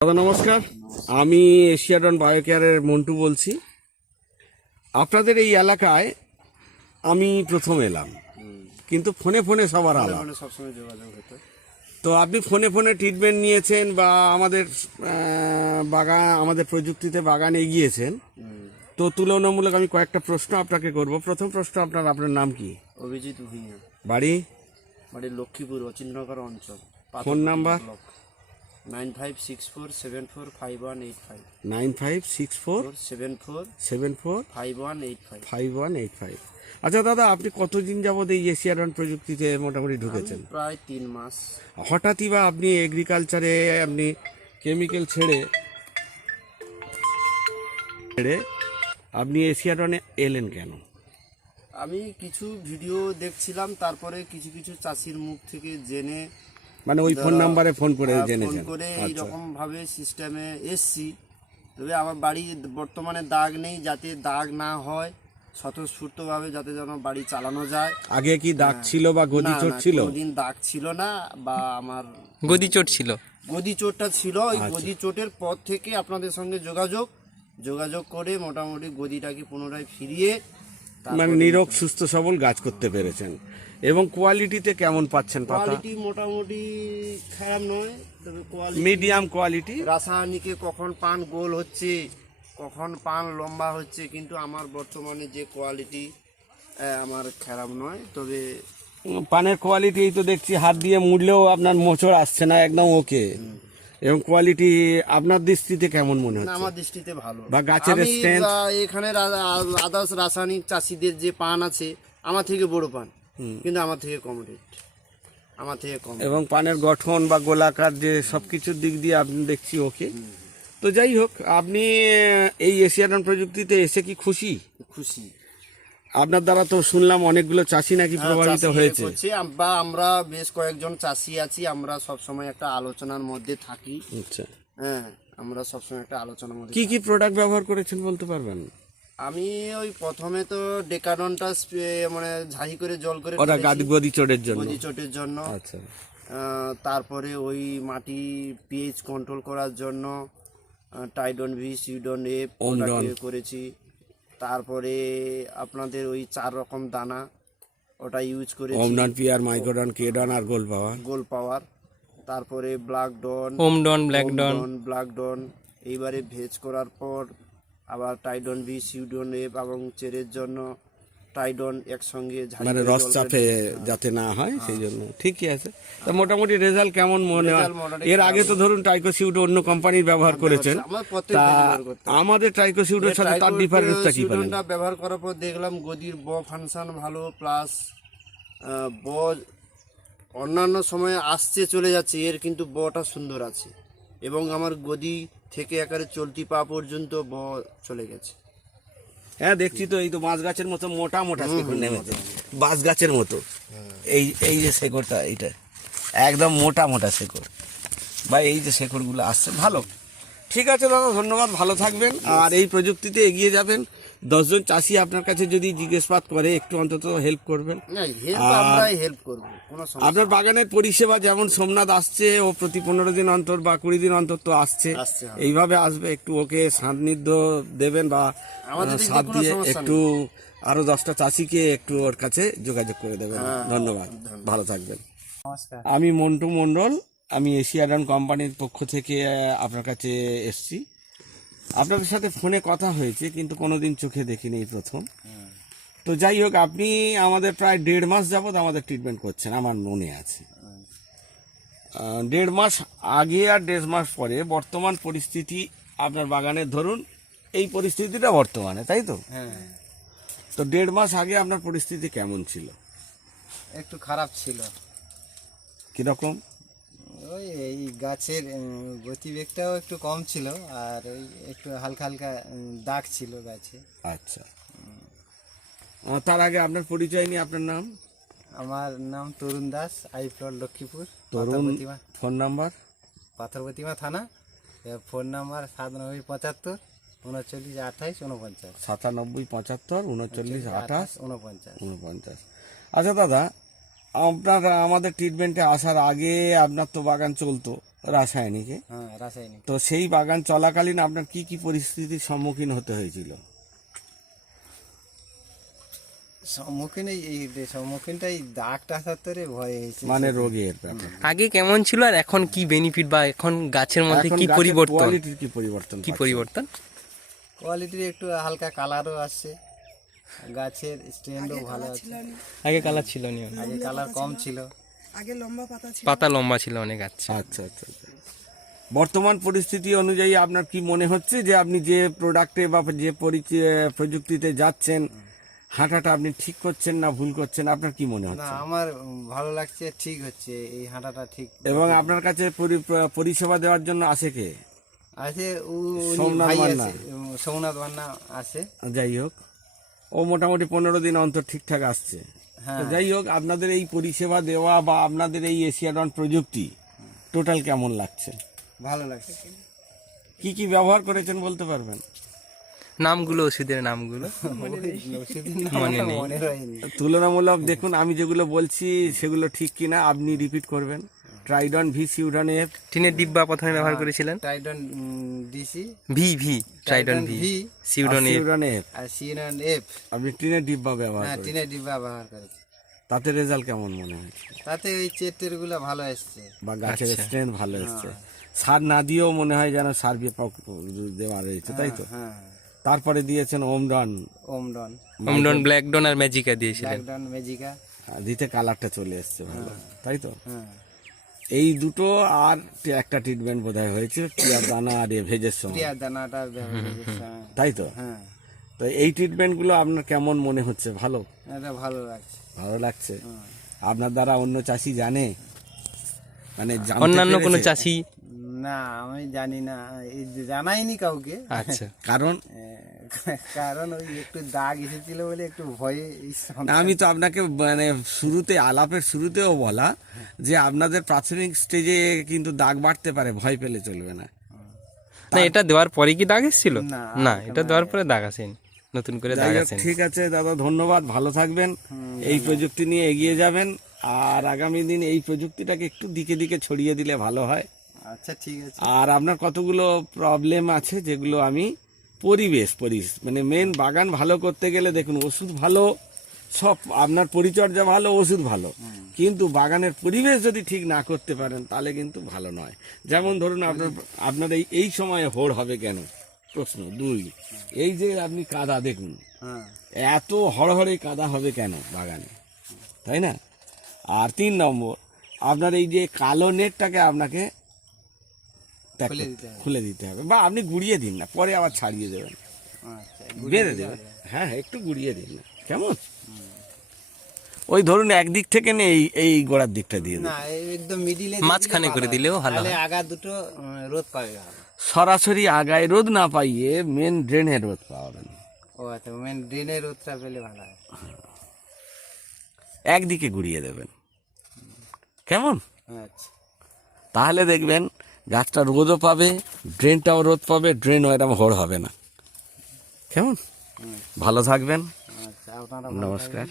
দাদা নমস্কার, আমি এশিয়াডন বায়োকেয়ারের মন্টু বলছি। আপনাদের এই এলাকায় আমি প্রথম এলাম, কিন্তু ফোনে ফোনে সবার আলাপ। সবসময় যোগাযোগ হতো। তো আপনি ফোনে ফোনে ট্রিটমেন্ট নিয়েছেন বা আমাদের আমাদের প্রযুক্তিতে বাগানে এগিয়েছেন। তো তুলনামূলক আমি কয়েকটা প্রশ্ন আপনাকে করব। প্রথম প্রশ্ন, আপনার নাম কি? অভিজিৎ ভূঁইয়া। বাড়ি? লক্ষ্মীপুর অচিননগর অঞ্চল। Phone number? 9564745185। 9564745185। আচ্ছা দাদা, আপনি কতদিন যাবত এই এশিয়াডন প্রযুক্তিতে মোটামুটি ঢুকেছেন? প্রায় 3 মাস। হঠাৎই বা আপনি এগ্রিকালচারে আপনি কেমিক্যাল ছেড়ে আপনি এশিয়াডনে এলেন কেন? আমি কিছু ভিডিও দেখছিলাম, তারপরে কিছু কিছু চাষির মুখ থেকে জেনে, মানে ওই ফোন নাম্বারে ফোন করে ফোন জেনেছেন? করে আচ্ছা। এইরকম ভাবে সিস্টেমে এসছি। তবে আমার বাড়ি বর্তমানে দাগ নেই, যাতে দাগ না হয়, স্বতঃস্ফূর্তভাবে যাতে যেন বাড়ি চালানো যায়। আগে কি দাগ ছিল বা গদি চোট ছিল? কোনোদিন দাগ ছিল না, বা আমার গদি চোট ছিল। গদি চোটটা ছিল। ওই গদি চোটের পর থেকে আপনাদের সঙ্গে যোগাযোগ করে মোটামুটি গদিটাকে পুনরায় ফিরিয়ে মানে নিরোগ সুস্থ সবল গাছ করতে পেরেছেন। এবং কোয়ালিটিতে কেমন পাচ্ছেন পাতা? কোয়ালিটি মোটামুটি খারাপ নয়, তবে কোয়ালিটি মিডিয়াম কোয়ালিটি। রাসায়নিকে কখন পান গোল হচ্ছে, কখন পান লম্বা হচ্ছে, কিন্তু আমার বর্তমানে যে কোয়ালিটি আমার খারাপ নয়। তবে পানের কোয়ালিটি এই তো দেখছি, হাত দিয়ে মুড়লেও আপনার মোচড় আসছে না, একদম ওকে। এবং কোয়ালিটি আপনার দৃষ্টিতে কেমন মনে হচ্ছে? আমার দৃষ্টিতে ভালো। বা গাছের স্ট্রেংথ? এখানে আদার্স রাসায়নিক চাষিদের যে পান আছে, আমার থেকে বড় পান, কিন্তু আমার থেকে কম রেট, আমার থেকে কম। এবং পানের গঠন বা গোলাকার যে সবকিছুর দিক দিয়ে আপনি দেখছি ওকে। তো যাই হোক, আপনি এই এশিয়াডন প্রযুক্তিতে এসে কি খুশি? খুশি। আপনার দ্বারা তো শুনলাম অনেকগুলো চাষি নাকি প্রভাবিত হয়েছে। বা আমরা বেশ কয়েকজন চাষি আছি, আমরা সবসময় একটা আলোচনার মধ্যে থাকি। আচ্ছা, হ্যাঁ, আমরা সবসময় একটা আলোচনার মধ্যে কি কি প্রোডাক্ট ব্যবহার করেছেন বলতে পারবেন? আমি ওই প্রথমে তো ডেকাডনটা মানে ঝাঁঝি করে জল করে ওটা গদি চোটের জন্য? গদি চোটের জন্য। আচ্ছা। তারপরে ওই মাটি পিএইচ কন্ট্রোল করার জন্য টাইডন ভি, সিউডন এফ করেছি। তারপরে আপনাদের ওই 4 রকম দানা, ওটা ইউজ করেছি। ওমডন, পিআর, মাইক্রোডন, কেডন আর গোল পাওয়ার। তারপরে ব্ল্যাকডন, হোমডন, ব্ল্যাকডন। এইবারে ভেজ করার পর আবার টাইডন ভি, সিউডন এফ এবং চেরের জন্য টাইডন একসঙ্গে মানে রস চাপে যাতে না হয় সেই জন্য। ঠিকই আছে। তা মোটামুটি রেজাল্ট কেমন মনে হয়? এর আগে তো ধরুন টাইকোসিউড অন্য কোম্পানির ব্যবহার করেছেন, তা আমাদের টাইকোসিউডের সাথে তার ডিফারেন্সটা কি পেলেন? ব্যবহার করার পর দেখলাম গদির ফাংশন ভালো, প্লাস অন্যান্য সময়ে আসছে চলে যাচ্ছে, এর কিন্তু বটা সুন্দর আছে। এবং আমার গদি থেকে একেবারে চলতি পা পর্যন্ত চলে গেছে। হ্যাঁ, দেখছি তো, এই তো বাঁশ গাছের মতো মোটা মোটা শেকড় নেমেছে, বাঁশ গাছের মতো। এই যে শেকড়টা, এইটা একদম মোটা মোটা শেকড়, বা এই যে শেকড়গুলো আসছে, ভালো। ঠিক আছে দাদা, ধন্যবাদ, ভালো থাকবেন। আর এই প্রযুক্তিতে এগিয়ে যাবেন। 10 জন চাষি আপনার কাছে যদি জিজ্ঞাসাবাদ করে, একটু অন্তত হেল্প করবেন। আপনার বাগানের পরিষেবা যেমন সোমনাথ আসছে, ও প্রতি 15 দিন অন্তর বা 20 দিন অন্তর তো আসছে, এইভাবে আসবে। একটু ওকে সান্নিধ্য দেবেন, বা সাথ দিয়ে একটু আরো 10টা চাষিকে একটু ওর কাছে যোগাযোগ করে দেবেন। ধন্যবাদ, ভালো থাকবেন। নমস্কার, আমি মন্টু মণ্ডল, আমি এশিয়াডন কোম্পানির পক্ষ থেকে আপনার কাছে এসছি। আপনাদের সাথে ফোনে কথা হয়েছে, কিন্তু কোনোদিন চোখে দেখিনি, এই প্রথম। তো যাই হোক, আপনি আমাদের প্রায় 1.5 মাস যাবত আমাদের ট্রিটমেন্ট করছেন, আমার মনে আছে। 1.5 মাস আগে আর 1.5 মাস পরে বর্তমান পরিস্থিতি আপনার বাগানের, ধরুন এই পরিস্থিতিটা বর্তমানে, তাই তো? হ্যাঁ, তো 1.5 মাস আগে আপনার পরিস্থিতি কেমন ছিল? একটু খারাপ ছিল। কিরকম? ওই এই গাছের গতিবেগটাও একটু কম ছিল, আর ওই একটু হালকা হালকা দাগ ছিল গাছে। আচ্ছা, তার আগে আপনার পরিচয় নিয়ে, আপনার নাম? আমার নাম তরুণ দাস, আই প্লট লক্ষ্মীপুর। Tarun, phone number? পাথরপ্রতিমা থানা। Phone number 9775 39 28 49। 9775 39 28 49। 49। আচ্ছা দাদা, আপনার আমাদের ট্রিটমেন্টে আসার আগে আপনার তো বাগান চলতো রাসায়নিকে, হ্যাঁ রাসায়নিক। তো সেই বাগান চলাকালীন আপনার কি কি পরিস্থিতির সম্মুখীন হতে হয়েছিল? সম্মুখীনটা এই দাগটা আসার ভয় হয়েছে। মানে রোগের ব্যাপার। আগে কেমন ছিল আর এখন কি বেনিফিট বা এখন গাছের মধ্যে এখন কি গাছের পরিবর্তন? কোয়ালিটির কি পরিবর্তন? কি পাচ্ছেন? পরিবর্তন? কোয়ালিটির একটু হালকা কালারও আসছে, গাছের স্ট্যান্ডও ভালো আছে। আগে কালার ছিল না, আগে কালার কম ছিল। আগে লম্বা পাতা ছিল। পাতা লম্বা ছিল অনেক। আচ্ছা, আচ্ছা আচ্ছা আচ্ছা। বর্তমান পরিস্থিতি অনুযায়ী আপনার কি মনে হচ্ছে যে আপনি যে প্রোডাক্টে বা যে প্রযুক্তিতে যাচ্ছেন, হাঁটাটা আপনি ঠিক করছেন না ভুল করছেন, আপনার কি মনে না হচ্ছে? আমার ভালো লাগছে, ঠিক হচ্ছে, এই হাঁটাটা ঠিক এবং আপনার কাছে পরিষেবা দেওয়ার জন্য আসে কে? আছে। সোমনাথ ভাই মান্না। আছে, সোমনাথ মান্না আছে। যাই হোক, ও মোটামুটি 15 দিন অন্তর ঠিকঠাক আসছে। হ্যাঁ। তো যাই হোক, আপনাদের এই পরিষেবা দেওয়া বা আপনাদের এই এশিয়াডন প্রযুক্তি টোটাল কেমন লাগছে? ভালো লাগছে। কি কি ব্যবহার করেছেন বলতে পারবেন? নামগুলো, ওষুধের নামগুলো ওষুধের নাম মনে আমার নেই। মনে হয়নি। তুলনামূলক দেখুন, আমি যেগুলো বলছি সেগুলো ঠিক কিনা আপনি রিপিট করবেন। ট্রাইডন ভি, সিউডন এফ, টিনের ডিব্বা প্রথমে ব্যবহার করেছিলেন। টাইডন ডিসি, ভি ট্রাইডন ভি, সিউডন এফ। সিউডন এফ আর সিএনএন এফ। আপনি টিনের ডিব্বা ব্যবহার হ্যাঁ, করেন। টিনের ডিব্বা ব্যবহার করেছি। তাতে রেজাল্ট কেমন মনে হয়েছে? তাতে ওই চেটের গুলো ভালো এসছে। বা গাছের আচ্ছা। স্ট্রেন্থ ভালো এসছে? সার না দিয়েও মনে হয় যেন সার ব্যাপক দেওয়া রয়েছে, তাই তো? হ্যাঁ, তারপরে দিয়েছেন ওমডন, ওমডন, ওমডন, ব্ল্যাকডন আর ম্যাজিকা দিয়েছিলেন। ব্ল্যাকডন, ম্যাজিকা। দিতে কালারটা চলে এসছে ভালো, তাই তো? হ্যাঁ, এই দুটো আর একটা ট্রিটমেন্ট বোধহয় হয়েছে, পিয়ার দানা আর ভেজের সময়, টিয়ার দানাটা ব্যবহার করেছি। তাই তো? হ্যাঁ, তো এই ট্রিটমেন্টগুলো আপনার কেমন মনে হচ্ছে? ভালো, এটা ভালো লাগছে। ভালো লাগছে? আপনার দ্বারা অন্য চাষি জানে, মানে জানতে অন্যান্য কোনো পেরেছে? চাষি? না আমি জানি না, এই যে জানাইনি কাউকে। আচ্ছা, কারণ কারণ ওই একটু দাগ এসেছিল বলে একটু ভয়ে এই না, আমি তো আপনাকে মানে শুরুতে আলাপের শুরুতেও বলা যে আপনাদের প্রাথমিক স্টেজে কিন্তু দাগ বাড়তে পারে, ভয় পেলে চলবে না। না এটা দেওয়ার পরে কি দাগ এসেছিল? না, না, এটা দেওয়ার পরে দাগ আসেনি, নতুন করে যাই দাগ হোক, আসেনি। ঠিক আছে দাদা, ধন্যবাদ, ভালো থাকবেন, এই প্রযুক্তি নিয়ে এগিয়ে যাবেন, আর আগামী দিন এই প্রযুক্তিটাকে একটু দিকে দিকে ছড়িয়ে দিলে ভালো হয়। আচ্ছা ঠিক আছে। আর আপনার কতগুলো প্রবলেম আছে যেগুলো আমি মানে মেন বাগান ভালো করতে গেলে দেখুন, ওষুধ ভালো, সব আপনার পরিচর্যা ভালো, ওষুধ ভালো, কিন্তু বাগানের পরিবেশ যদি ঠিক না করতে পারেন তাহলে কিন্তু ভালো নয়। যেমন ধরুন আপনার এই সময়ে হোড় হবে কেন? প্রশ্ন 2, এই যে আপনি কাদা দেখুন, হ্যাঁ, এত হড়হড়ে কাদা হবে কেন বাগানে, তাই না? আর 3 নম্বর, আপনার এই যে কালো নেটটাকে আপনাকে খুলে দিতে হবে, বা আপনি গুড়িয়ে দিন না, পরে আবার ছাড়িয়ে দেবেন, আচ্ছা, বেঁধে দেবেন। হ্যাঁ, একটু গুড়িয়ে দিন না, কেমন? ওই ধরুন একদিক থেকে নেই, এই গোড়ার দিকটা দিয়ে দিন, না একদম মিডিলে মাঝখানে করে দিলেও ভালো হয়। আগা দুটো রোদ পাবে ভালো। সরাসরি আগায় রোদ না পাইয়ে মেন ড্রেনে রোদ পাওয়াবেন। ও আচ্ছা, মেন ড্রেনের রোদটা পেলে ভালো হয়। একদিকে ঘুরিয়ে দেবেন, কেমন? আচ্ছা, তাহলে দেখবেন গাছটা রোদও পাবে, ড্রেনটাও রোদ পাবে, ড্রেনও এরকম হোড় হবে না, কেমন? ভালো থাকবেন, আচ্ছা, আপনারা নমস্কার।